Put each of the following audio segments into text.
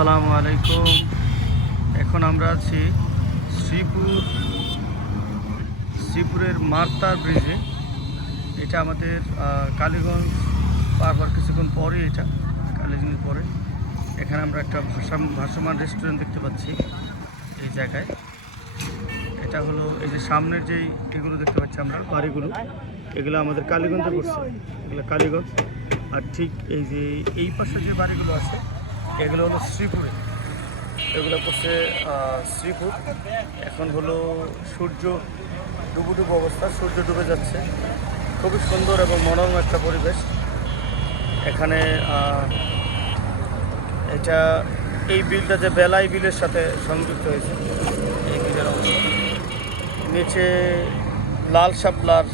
আসসালামু আলাইকুম। এখন আমরা আছি শ্রীপুর শ্রীপুরের মার্তার ব্রিজে। এটা আমাদের কালীগঞ্জ পার কিছুক্ষণ পরে এটা, কালীগঞ্জ পরে। এখানে আমরা একটা ভাষা ভাসমান রেস্টুরেন্ট দেখতে পাচ্ছি এই জায়গায়। এটা হলো এই যে সামনের যেই এগুলো দেখতে পাচ্ছি আমরা, বাড়িগুলো। এগুলো আমাদের কালীগঞ্জে পড়ছে। এগুলো কালীগঞ্জ। আর ঠিক এই যে এই পাশে যে বাড়িগুলো আছে এগুলো হলো শ্রীপুরে। এগুলো আহ, শ্রীপুর। এখন হলো সূর্য ডুবু ডুবু অবস্থা সূর্য ডুবে যাচ্ছে। খুবই সুন্দর এবং মনোরম একটা পরিবেশ। এখানে এটা এই বিলটা যে বেলাই বিলের সাথে সংযুক্ত হয়েছে এই বিলের নিচে লাল শাপলার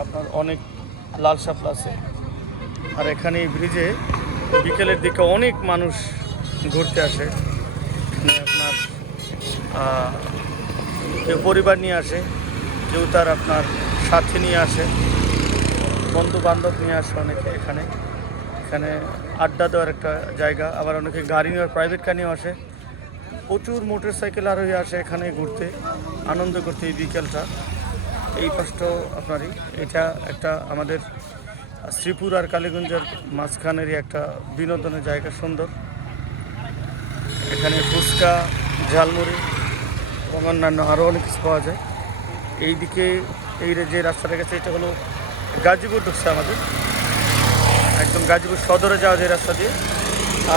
আপনার অনেক লাল শাপলা আছে। আর এখানে ব্রিজে বিকেলের দিকে অনেক মানুষ ঘুরতে আসে। আপনার কেউ পরিবার নিয়ে আসে, কেউ তার আপনার সাথী নিয়ে আসে বন্ধু বান্ধব নিয়ে আসে অনেকে এখানে। এখানে আড্ডা দেওয়ার একটা জায়গা, আবার অনেকে গাড়ি নিয়ে প্রাইভেট কার নিয়েও আসে। প্রচুর মোটর সাইকেল আরোহী আসে এখানে ঘুরতে, আনন্দ করতে এই বিকেলটা। এই পাশটা আপনারই। এটা একটা আমাদের শ্রীপুর আর কালীগঞ্জের মাঝখানেরই একটা বিনোদনের জায়গা সুন্দর। এখানে ফুচকা, ঝালমুড়ি এবং অন্যান্য আরও অনেক কিছু পাওয়া যায়। এই দিকে এই যে রাস্তাটা গেছে এটা হলো গাজীপুর ঢুকছে আমাদের। একদম গাজীপুর সদরে যাওয়া যায় রাস্তা দিয়ে।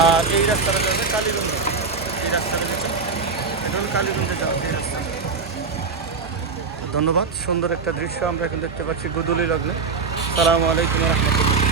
আর এই রাস্তাটা যাবে কালীগঞ্জ। এই রাস্তাটা যেটা এটা হলো কালীগঞ্জে যাওয়া যায় রাস্তা। ধন্যবাদ। সুন্দর একটা দৃশ্য আমরা এখন দেখতে পাচ্ছি গুদুলি লগ্নে। সালামু আলাইকুম রহমতুল্লাহ।